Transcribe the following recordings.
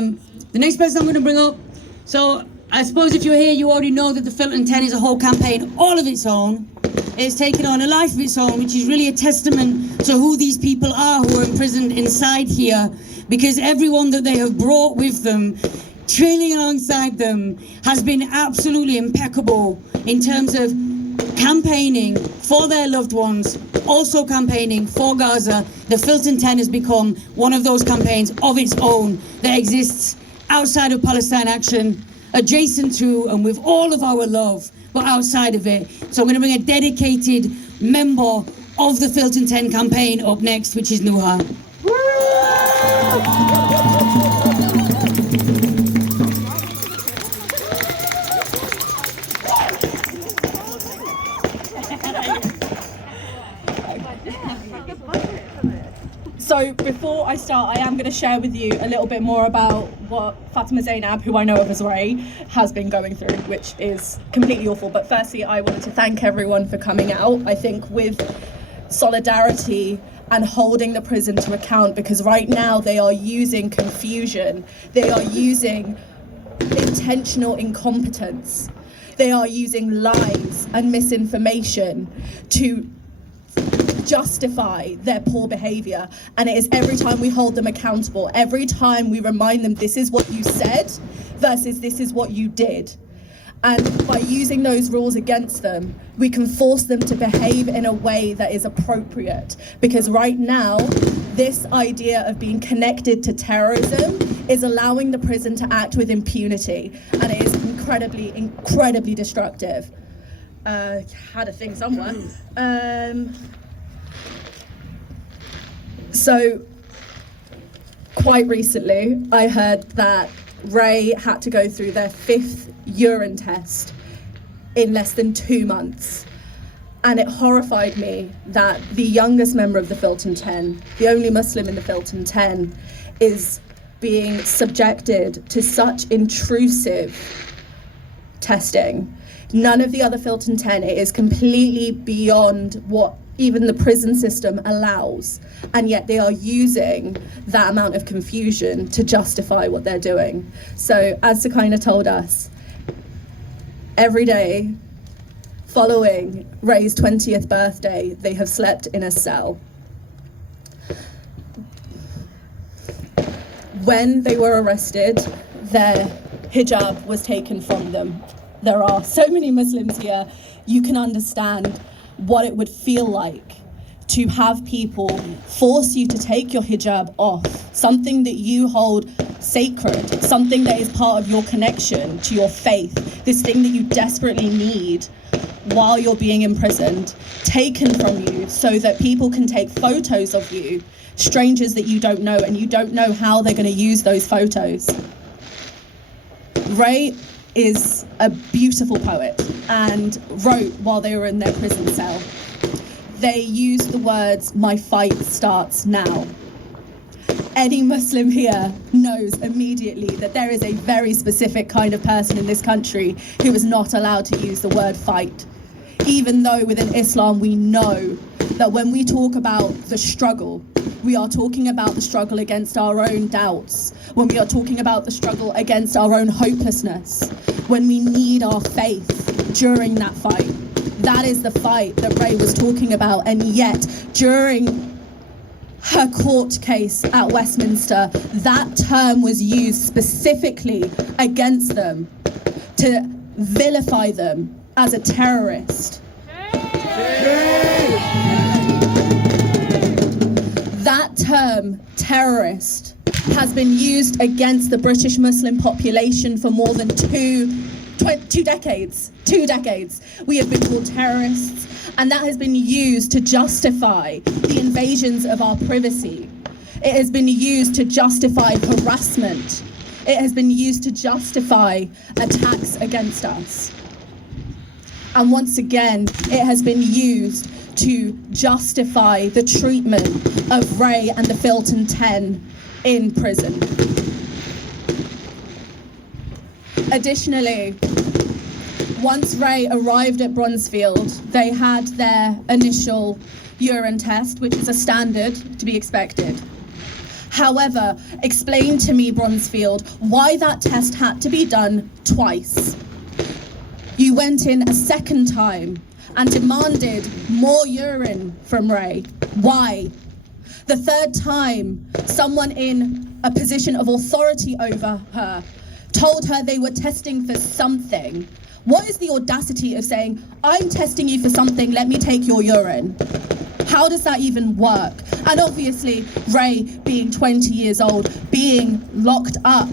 The next person I'm going to bring up, so I suppose if you're here, you already know that the Filton 10 is a whole campaign all of its own. It's taken on a life of its own, which is really a testament to who these people are who are imprisoned inside here, because everyone that they have brought with them, trailing alongside them, has been absolutely impeccable in terms of campaigning for their loved ones, also campaigning for Gaza. The Filton 10 has become one of those campaigns of its own that exists outside of Palestine Action, adjacent to and with all of our love, but outside of it. So I'm going to bring a dedicated member of the Filton 10 campaign up next, which is Nuha. So before I start, I am going to share with you a little bit more about what Fatima Zainab, who I know of as Ray, has been going through, which is completely awful. But firstly, I wanted to thank everyone for coming out. I think with solidarity and holding the prison to account, because right now they are using confusion. They are using intentional incompetence. They are using lies and misinformation to justify their poor behavior, and it is every time we hold them accountable, every time we remind them this is what you said versus this is what you did, and by using those rules against them, we can force them to behave in a way that is appropriate, because right now this idea of being connected to terrorism is allowing the prison to act with impunity, and it is incredibly destructive. Had a thing somewhere. So, quite recently, I heard that Ray had to go through their 5th urine test in less than 2 months. And it horrified me that the youngest member of the Filton 10, the only Muslim in the Filton 10, is being subjected to such intrusive testing. None of the other Filton 10, it is completely beyond what even the prison system allows, and yet they are using that amount of confusion to justify what they're doing. So as Sakina told us, every day following Ray's 20th birthday, they have slept in a cell. When they were arrested, their hijab was taken from them. There are so many Muslims here, you can understand what it would feel like to have people force you to take your hijab off, something that you hold sacred, something that is part of your connection to your faith, this thing that you desperately need while you're being imprisoned, taken from you so that people can take photos of you, strangers that you don't know, and you don't know how they're going to use those photos. Ray is a beautiful poet and wrote while they were in their prison cell. They used the words, "My fight starts now." Any Muslim here knows immediately that there is a very specific kind of person in this country who is not allowed to use the word fight. Even though within Islam we know that when we talk about the struggle, we are talking about the struggle against our own doubts, when we are talking about the struggle against our own hopelessness, when we need our faith during that fight. That is the fight that Ray was talking about, and yet during her court case at Westminster, that term was used specifically against them to vilify them as a terrorist. That term, terrorist, has been used against the British Muslim population for more than two decades. 2 decades. We have been called terrorists, and that has been used to justify the invasions of our privacy. It has been used to justify harassment. It has been used to justify attacks against us. And once again, it has been used to justify the treatment of Ray and the Filton 10 in prison. Additionally, once Ray arrived at Bronzefield, they had their initial urine test, which is a standard to be expected. However, explain to me, Bronzefield, why that test had to be done twice. You went in a second time and demanded more urine from Ray. Why? The third time, someone in a position of authority over her told her they were testing for something. What is the audacity of saying, I'm testing you for something, let me take your urine? How does that even work? And obviously, Ray, being 20 years old, being locked up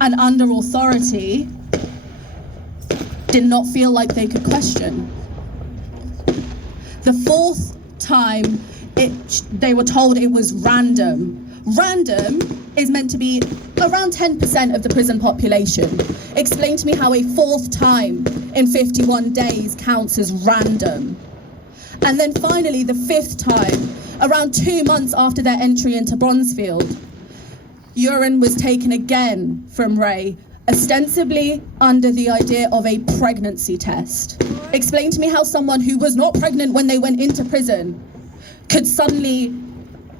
and under authority, did not feel like they could question. The fourth time, they were told it was random. Random is meant to be around 10% of the prison population. Explain to me how a fourth time in 51 days counts as random. And then finally, the fifth time, around 2 months after their entry into Bronzefield, urine was taken again from Ray, ostensibly under the idea of a pregnancy test. Explain to me how someone who was not pregnant when they went into prison could suddenly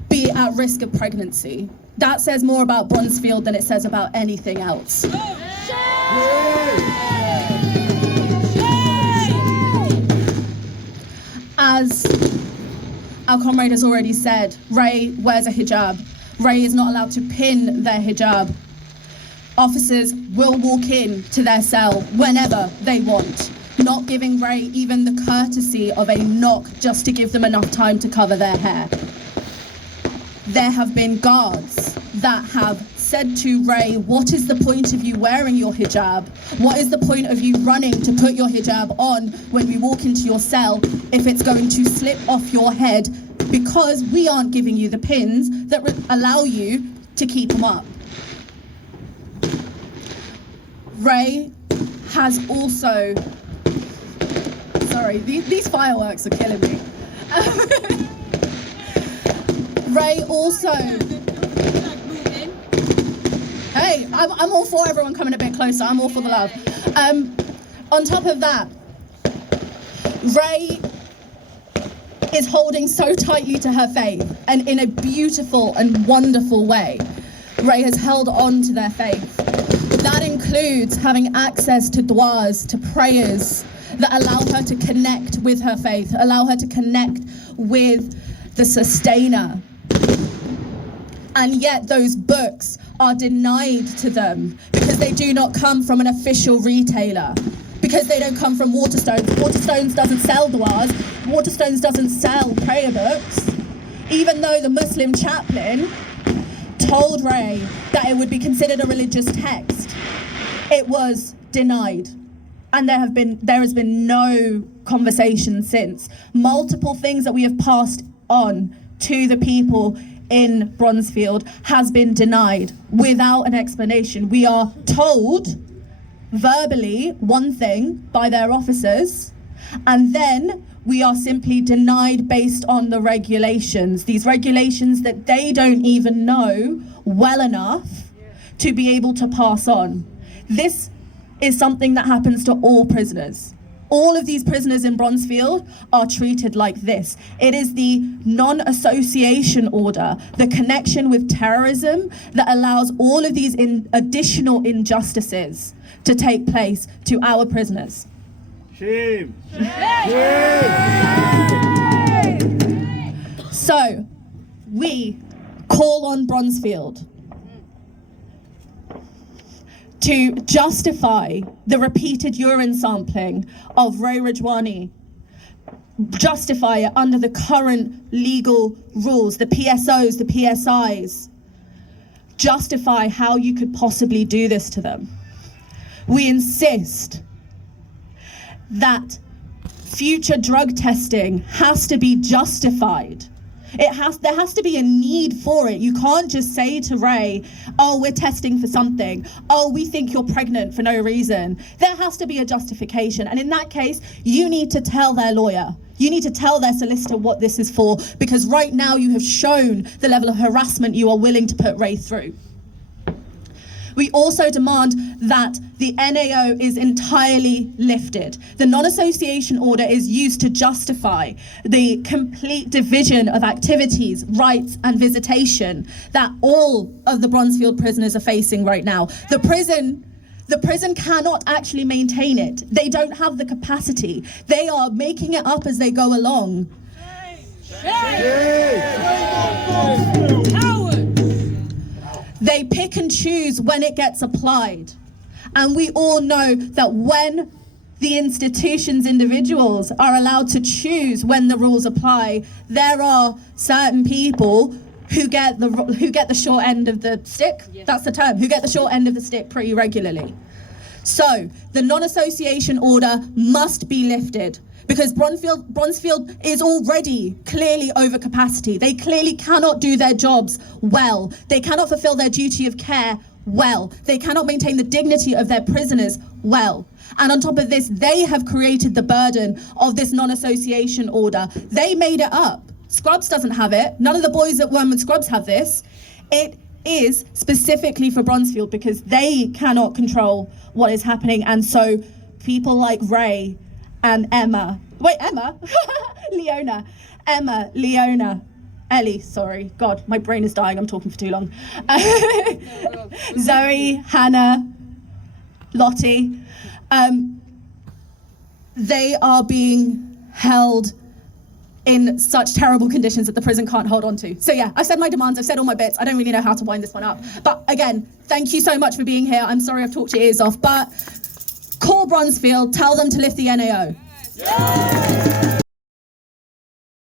be at risk of pregnancy. That says more about Bronzefield than it says about anything else. As our comrade has already said, Ray wears a hijab. Ray is not allowed to pin their hijab. Officers will walk in to their cell whenever they want, not giving Ray even the courtesy of a knock just to give them enough time to cover their hair. There have been guards that have said to Ray, what is the point of you wearing your hijab? What is the point of you running to put your hijab on when we walk into your cell if it's going to slip off your head because we aren't giving you the pins that allow you to keep them up? Ray has also, sorry, these fireworks are killing me. Ray also, hey, I'm all for everyone coming a bit closer, I'm all for the love. On top of that, Ray is holding so tightly to her faith, and in a beautiful and wonderful way, Ray has held on to their faith. That includes having access to du'as, to prayers that allow her to connect with her faith, allow her to connect with the sustainer. And yet those books are denied to them because they do not come from an official retailer, because they don't come from Waterstones. Waterstones doesn't sell du'as, Waterstones doesn't sell prayer books, even though the Muslim chaplain told Ray that it would be considered a religious text. It was denied. And there has been no conversation since. Multiple things that we have passed on to the people in Bronzefield has been denied without an explanation. We are told verbally one thing by their officers, and then we are simply denied based on the regulations. These regulations that they don't even know well enough to be able to pass on. This is something that happens to all prisoners. All of these prisoners in Bronzefield are treated like this. It is the non-association order, the connection with terrorism, that allows all of these additional injustices to take place to our prisoners. Shame! So, we call on Bronzefield to justify the repeated urine sampling of Ray Ridwani, justify it under the current legal rules, the PSOs, the PSIs, justify how you could possibly do this to them. We insist that future drug testing has to be justified. There has to be a need for it. You can't just say to Ray, oh, we're testing for something. Oh, we think you're pregnant for no reason. There has to be a justification. And in that case, you need to tell their lawyer. You need to tell their solicitor what this is for, because right now you have shown the level of harassment you are willing to put Ray through. We also demand that the NAO is entirely lifted. The non-association order is used to justify the complete division of activities, rights and visitation that all of the Bronzefield prisoners are facing right now. The prison cannot actually maintain it. They don't have the capacity. They are making it up as they go along. They pick and choose when it gets applied. And we all know that when the institutions, individuals are allowed to choose when the rules apply, there are certain people who get the short end of the stick. Yeah. That's the term, who get the short end of the stick pretty regularly. So the non-association order must be lifted because Bronzefield is already clearly over capacity. They clearly cannot do their jobs well. They cannot fulfill their duty of care well. They cannot maintain the dignity of their prisoners well. And on top of this, they have created the burden of this non-association order. They made it up. Scrubs doesn't have it. None of the boys that were with Scrubs have this. It is specifically for Bronzefield because they cannot control what is happening. And so people like Ray and Leona, Ellie, sorry, God, my brain is dying, I'm talking for too long. Zoe, Hannah, Lottie, they are being held in such terrible conditions that the prison can't hold on to. So yeah, I've said my demands, I've said all my bits. I don't really know how to wind this one up. But again, thank you so much for being here. I'm sorry I've talked your ears off, but call Bronzefield, tell them to lift the NAO. Yeah.